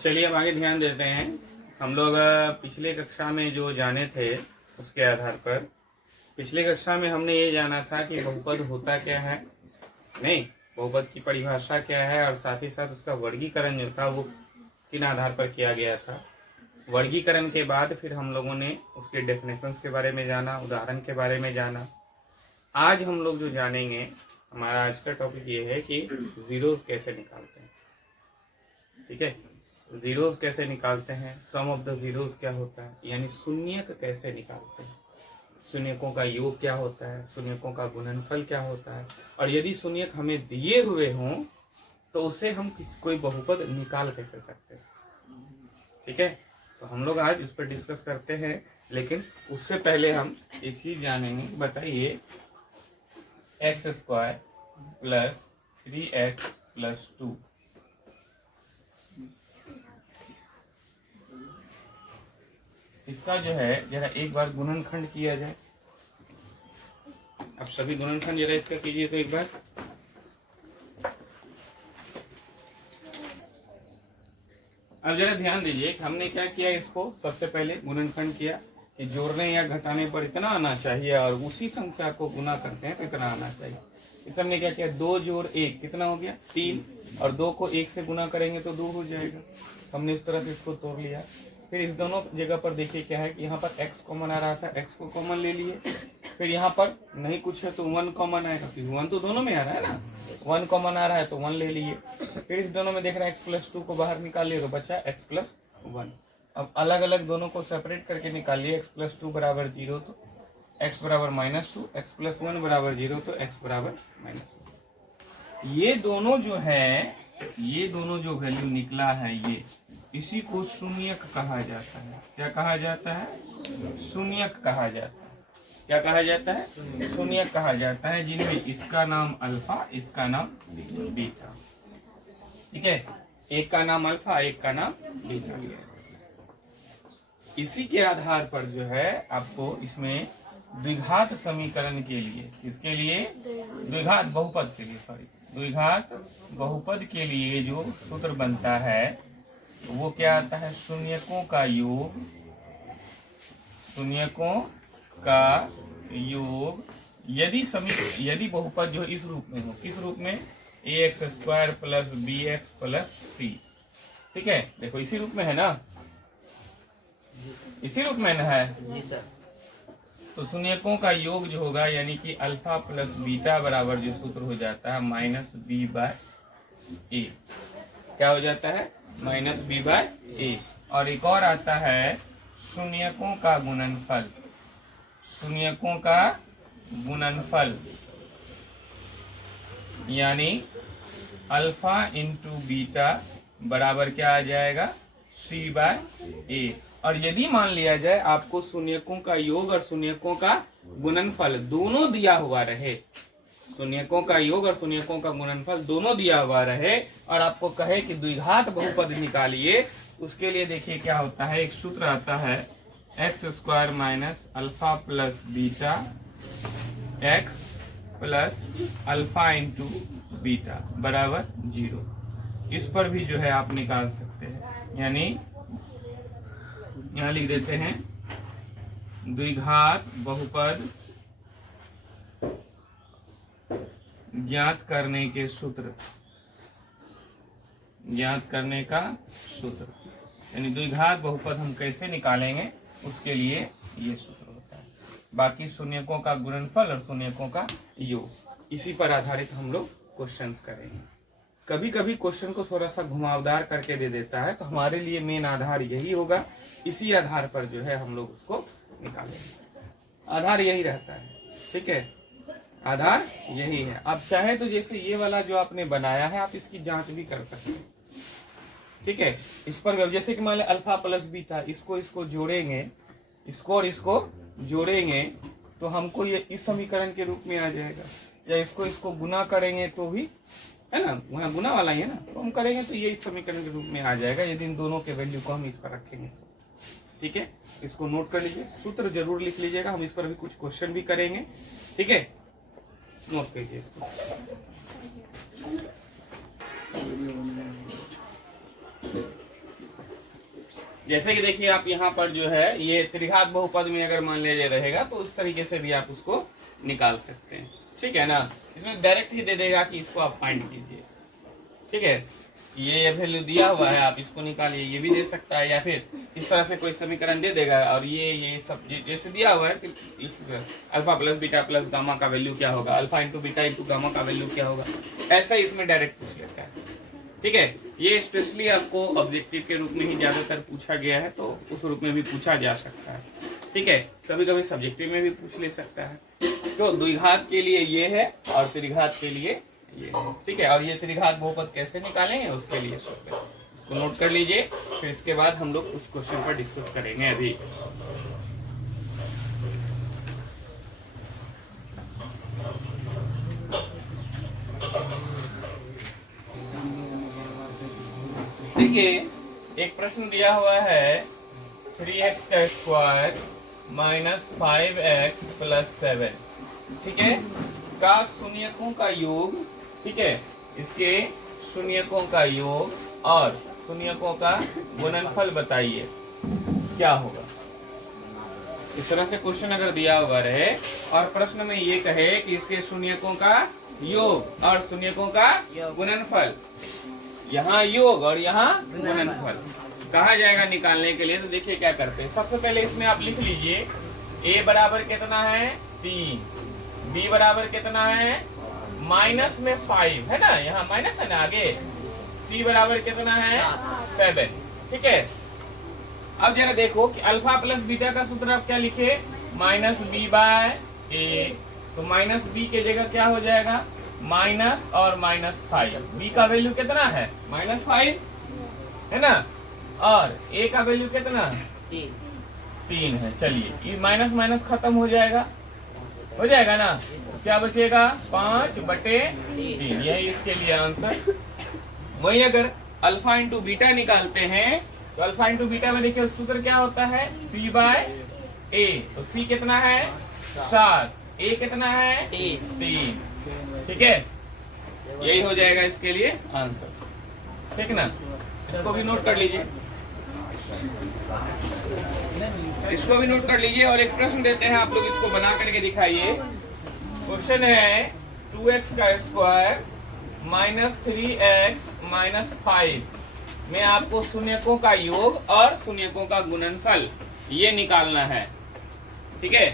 चलिए अब आगे ध्यान देते हैं। हम लोग पिछले कक्षा में जो जाने थे उसके आधार पर, पिछले कक्षा में हमने ये जाना था कि बहुपद होता क्या है, नहीं बहुपद की परिभाषा क्या है, और साथ ही साथ उसका वर्गीकरण जो था वो किन आधार पर किया गया था। वर्गीकरण के बाद फिर हम लोगों ने उसके डेफिनेशंस के बारे में जाना, उदाहरण के बारे में जाना। आज हम लोग जो जानेंगे, हमारा आज का टॉपिक ये है कि जीरोस कैसे निकालते हैं। ठीक है, जीरोस कैसे निकालते हैं, सम ऑफ द जीरोस क्या होता है, यानी शून्यक कैसे निकालते हैं, शून्यकों का योग क्या होता है, शून्यकों का गुणनफल क्या होता है, और यदि शून्यक हमें दिए हुए हों तो उसे हम कोई बहुपद निकाल कैसे सकते हैं। ठीक है, तो हम लोग आज उस पर डिस्कस करते हैं, लेकिन उससे पहले हम एक चीज जानेंगे। बताइए, x square plus 3x plus 2 इसका जो है जरा एक बार गुणनखंड किया जाए। अब सभी गुणनखंड जरा इसका कीजिए तो एक बार। अब जरा ध्यान दीजिए कि हमने क्या किया, इसको सबसे पहले गुणनखंड किया कि जोड़ने या घटाने पर इतना आना चाहिए और उसी संख्या को गुना करते हैं तो इतना आना चाहिए। इस हमने क्या किया, 2 जोड़ 1 कितना हो गया 3, और 2 को 1 से गुना करेंगे तो 2 हो जाएगा। हमने इस तरह से इसको तोड़ लिया। फिर इस दोनों जगह पर देखिए क्या है कि यहाँ पर x कॉमन आ रहा था, x को कॉमन ले लिए। फिर यहाँ पर नहीं कुछ है तो 1 कॉमन आएगा, क्योंकि 1 तो दोनों में आ रहा है ना, 1 कॉमन आ रहा है तो 1 ले लिए। फिर इस दोनों में देख रहे हैं x प्लस 2 को बाहर निकाल लिए तो बचा x प्लस 1। अब अलग अलग दोनों को सेपरेट करके निकालिए। x प्लस 2 बराबर 0 तो x बराबर -2, x प्लस 1 बराबर 0 तो x बराबर -1। ये दोनों जो है, ये दोनों जो वैल्यू निकला है, ये इसी को शून्यक कहा जाता है। क्या कहा जाता है? शून्यक कहा जाता है। क्या कहा जाता है? शून्यक कहा जाता है, जिनमें इसका नाम अल्फा, इसका नाम बीटा। ठीक है, एक का नाम अल्फा, एक का नाम बीटा। इसी के आधार पर जो है आपको इसमें द्विघात समीकरण के लिए, किसके लिए? द्विघात बहुपद के लिए, सॉरी, द्विघात बहुपद के लिए जो सूत्र बनता है वो क्या आता है? शून्यकों का योग, शून्यकों का योग यदि बहुपद जो इस रूप में हो, किस रूप में? ax square plus bx plus c। ठीक है, देखो इसी रूप में है ना, इसी रूप में है जी सर। तो शून्यकों का योग जो होगा, यानी कि अल्फा प्लस बीटा बराबर जो सूत्र हो जाता है -b/a। क्या हो जाता है? -b/a। और एक और आता है शून्यकों का गुणनफल, शून्यकों का गुणनफल यानी अल्फा इंटू बीटा बराबर क्या आ जाएगा? c/a। और यदि मान लिया जाए आपको शून्यकों का योग और शून्यकों का गुणनफल दोनों दिया हुआ रहे, शून्यकों का योग और शून्यकों का गुणनफल दोनों दिया हुआ रहे, और आपको कहे कि द्विघात बहुपद निकालिए, उसके लिए देखिए क्या होता है। एक सूत्र आता है x square minus alpha plus beta x plus alpha into beta बराबर 0। इस पर भी जो है आप निकाल सकते हैं, यानी यहाँ लिख देते हैं द्विघात बहुपद ज्ञात करने के सूत्र, ज्ञात करने का सूत्र, यानी द्विघात बहुपद हम कैसे निकालेंगे उसके लिए ये सूत्र होता है। बाकी शून्यकों का गुणनफल और शून्यकों का योग, इसी पर आधारित हम लोग क्वेश्चंस करेंगे। कभी कभी क्वेश्चन को थोड़ा सा घुमावदार करके दे देता है, तो हमारे लिए मेन आधार यही होगा, इसी आधार पर जो है हम लोग उसको निकालेंगे। आधार यही रहता है, ठीक है, आधार यही है। अब चाहे तो जैसे ये वाला जो आपने बनाया है, आप इसकी जांच भी कर सकते हैं। ठीक है, इस पर जैसे कि मान लो अल्फा प्लस बीटा, इसको जोड़ेंगे, इसको और इसको जोड़ेंगे तो हमको ये इस समीकरण के रूप में आ जाएगा, या इसको गुना करेंगे तो भी, है ना, वहाँ गुना वाला ही है ना, तो हम करेंगे तो ये इस समीकरण के रूप में आ जाएगा, यदि इन दोनों के वैल्यू को हम इस पर रखेंगे। ठीक है, इसको नोट कर लीजिए, सूत्र जरूर लिख लीजिएगा, हम इस पर भी कुछ क्वेश्चन भी करेंगे। ठीक है, नोट कीजिए इसको। जैसे कि देखिए आप यहाँ पर जो है ये त्रिघात बहुपद में अगर मान लिया रहेगा तो उस तरीके से भी आप उसको निकाल सकते हैं, ठीक है ना। इसमें डायरेक्ट ही दे देगा कि इसको आप फाइंड कीजिए, ठीक है। ये वैल्यू दिया हुआ है, आप इसको निकालिए, ये भी दे सकता है, या फिर इस तरह से कोई समीकरण दे देगा और ये सब जैसे दिया हुआ है कि इस alpha plus beta plus gamma का वैल्यू क्या होगा, alpha into beta into gamma का वैल्यू क्या होगा, ऐसा ही इसमें डायरेक्ट पूछ लेता है, ठीक है। ये स्पेशली आपको ऑब्जेक्टिव के रूप में ही ज्यादातर पूछा गया है, तो उस रूप में भी पूछा जा सकता है, ठीक है। कभी कभी सब्जेक्टिव में भी पूछ ले सकता है। तो द्विघात के लिए ये है और त्रिघात के लिए ये, ठीक है। और ये त्रिघात बहुपद कैसे निकालेंगे उसके लिए इसको नोट कर लीजिए, फिर इसके बाद हम लोग कुछ क्वेश्चन पर डिस्कस करेंगे। अभी देखिए एक प्रश्न दिया हुआ है 3x का स्क्वायर माइनस 5x प्लस 7, ठीक है, का शून्यकों का योग, ठीक है, इसके शून्यकों का योग और शून्यकों का गुणनफल बताइए क्या होगा। इस तरह से क्वेश्चन अगर दिया हुआ रहे और प्रश्न में ये कहे कि इसके शून्यकों का योग और शून्यकों का गुणनफल, यहाँ योग और यहाँ गुणनफल कहा जाएगा निकालने के लिए, तो देखिए क्या करते हैं। सबसे पहले इसमें आप लिख लीजिए a बराबर कितना है 3, b बराबर कितना है माइनस में 5 है ना, यहाँ माइनस है ना आगे, c बराबर कितना है 7, ठीक है। अब जरा देखो कि अल्फा प्लस बीटा का सूत्र आप क्या लिखे, माइनस बी बाय ए, तो माइनस बी के जगह क्या हो जाएगा माइनस और माइनस 5, बी का वैल्यू कितना है -5 है ना, और ए का वैल्यू कितना 3 है। चलिए ये माइनस माइनस खत्म हो जाएगा ना, क्या बचेगा 5/3, यही इसके लिए आंसर। वही अगर अल्फा इंटू बीटा निकालते हैं तो अल्फा इंटू बीटा में देखिए सूत्र क्या होता है c बाय ए, तो c कितना है 7, a कितना है 3, ठीक है, यही हो जाएगा इसके लिए आंसर, ठीक ना। इसको भी नोट कर लीजिए, इसको भी नोट कर लीजिए। और एक प्रश्न देते हैं, आप लोग इसको बना करके दिखाइए। क्वेश्चन है 2x का स्क्वायर माइनस 3x माइनस 5 में आपको शून्यकों का योग और शून्यकों का गुणनफल ये निकालना है, ठीक है।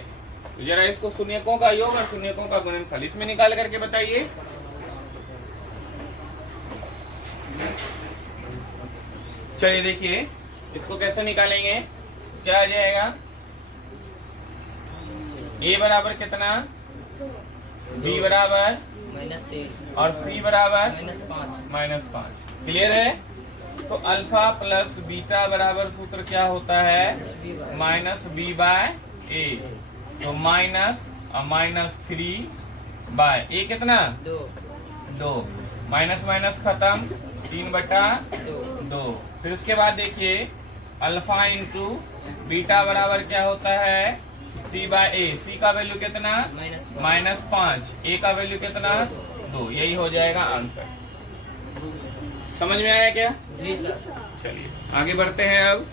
तो जरा इसको शून्यकों का योग और शून्यकों का गुणनफल इसमें निकाल करके बताइए। चलिए देखिए इसको कैसे निकालेंगे, क्या आ जाएगा a बराबर कितना, b बराबर -3 और c बराबर -5। क्लियर है। तो अल्फा प्लस बीटा बराबर सूत्र क्या होता है -b बाय ए, तो -3 बाय ए कितना 2, माइनस माइनस खत्म 3/2। फिर उसके बाद देखिए अल्फा इंटू बीटा बराबर क्या होता है c बाय ए, c का वैल्यू कितना -5, a का वैल्यू कितना 2, यही हो जाएगा आंसर। समझ में आया क्या? जी सर। चलिए आगे बढ़ते हैं अब।